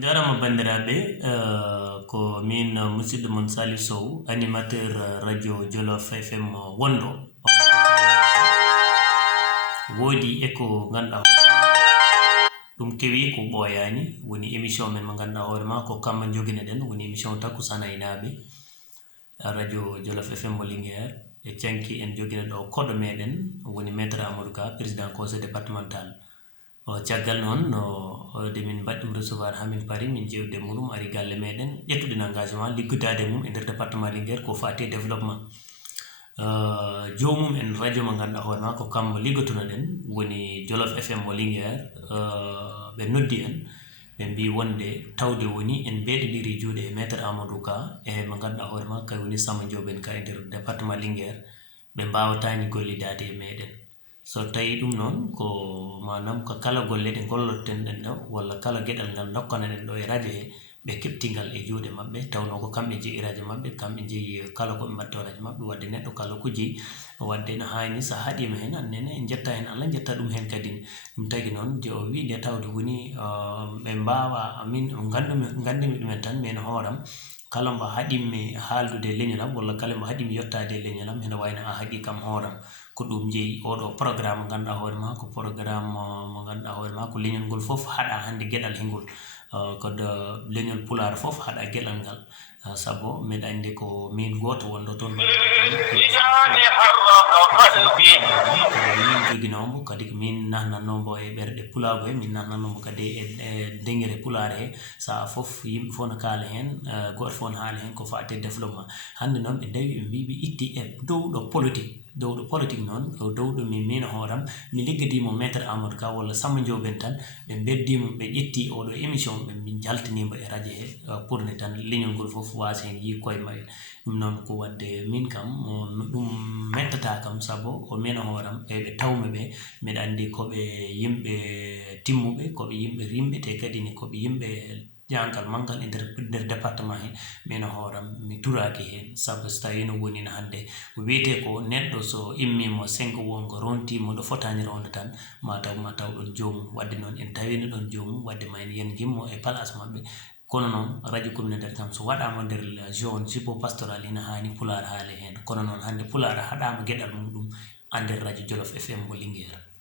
jarama bandiraɓe ko min musidɗo mon Salif Sow animateur radio Jolof FM wondo wodi eko ganduɗa ɗum kewi ko ɓoyani woni émission men mo ganduɗa hoorema ko kamma joguinoɗen woni émission takkusan aynaɓe radio Jolof FM mo Linguére e canki en joguino ɗo koɗo meɗen woni maître Amadou Ka président conseil départemental caggal noon de min mbaɗɗum recevoir hamin pari min jewde muɗum ari galle meɗen ƴettuɗen engagement liggudade mum e nder département Linguére ko fati développement jomum en radio mo ganduɗa hoorema ko kammo liggotonoɗen woni Jolof FM mo Linguére ɓe noddi en ɓe mbi wonde tawde woni en beeɗidiri juuɗe e maître Amadou Ka e mo ganduɗa hoorema kay woni Samba Ndiobène Ka e nder département Linguére ɓe mbawatani gollidade e meɗen so tawi ɗum noon ko manam ko kala golle ɗe golloten ɗen ɗo walla kala gueɗal ngal dokkanoɗen ɗo e radio he ɓe keptingal e juuɗe maɓɓe tawno ko kamɓe jeeyi radio maɓɓe kamɓe jeeyi kala koɓe mbatta radio maɓɓe wadde neɗɗo kala ko jeeyi wadde no hani sa haɗima hen annene en jetta hen Allah jetta ɗum hen kadi ɗum tagui noon je o wi nde tawde woni ɓe mbawa min gandumi ɗumen tan min hooram kala mbo haɗimi haaldude leñol am walla kala mbo haɗimi yettade e leñol am ene wayno a haaɗi kam hooram ko ɗum jeeyi oɗo programme mo ganduɗa hoorema ko programme mo ganduɗa hoorema ko leñol ngol foof haɗa hande gueɗal hengol kodo leñol Pulaar foof haɗa gueɗal ngal saabu mbeɗa andi ko min goto wonɗo toon min joguinomo kadi ko min nahnannomo e ɓerɗe pulago he min nahnannomo kadi e deŋere Pulaar he saaha foof yimɓe fof no kaala hen goto fof no haala hen ko fate développement hande noon ɓe dawi ɓe mbi ɓe itti e dowɗo politique noon dowɗo min hooram mi liggodimo maître Amadou Ka walla Samba Ndiobène tan ɓe beddimo ɓe ƴetti oɗo émission ɓe jaltinimo e radio he pour ne tan leñol ngol foof wasa hen yii koye mumen ɗum noon ko wadde min kam ɗum mettata kam saabu o min hooram eɓe tawmeɓe mbeɗa andi koɓe yimɓe timmuɓe koɓe yimɓe rimɓe te kadi ne koɓe yimɓe jangal manggal e nder département he min hooram mi turaki hen saabu so tawi no woni no hande ko wiyete ko neɗɗo so immima 5 wonko rontimo ɗo fotani ronde tan mataw ɗon jomum wadde noon en tawino ɗon jomum wadde ma yen gimmo e place mabɓe kono noon radio communautaire kam so waɗama nder zone support pastoral ina hani Pulaar haale hen kono noon hande Pulaar haɗama gueɗal muɗum e nder radio Jolof FM mo Linguére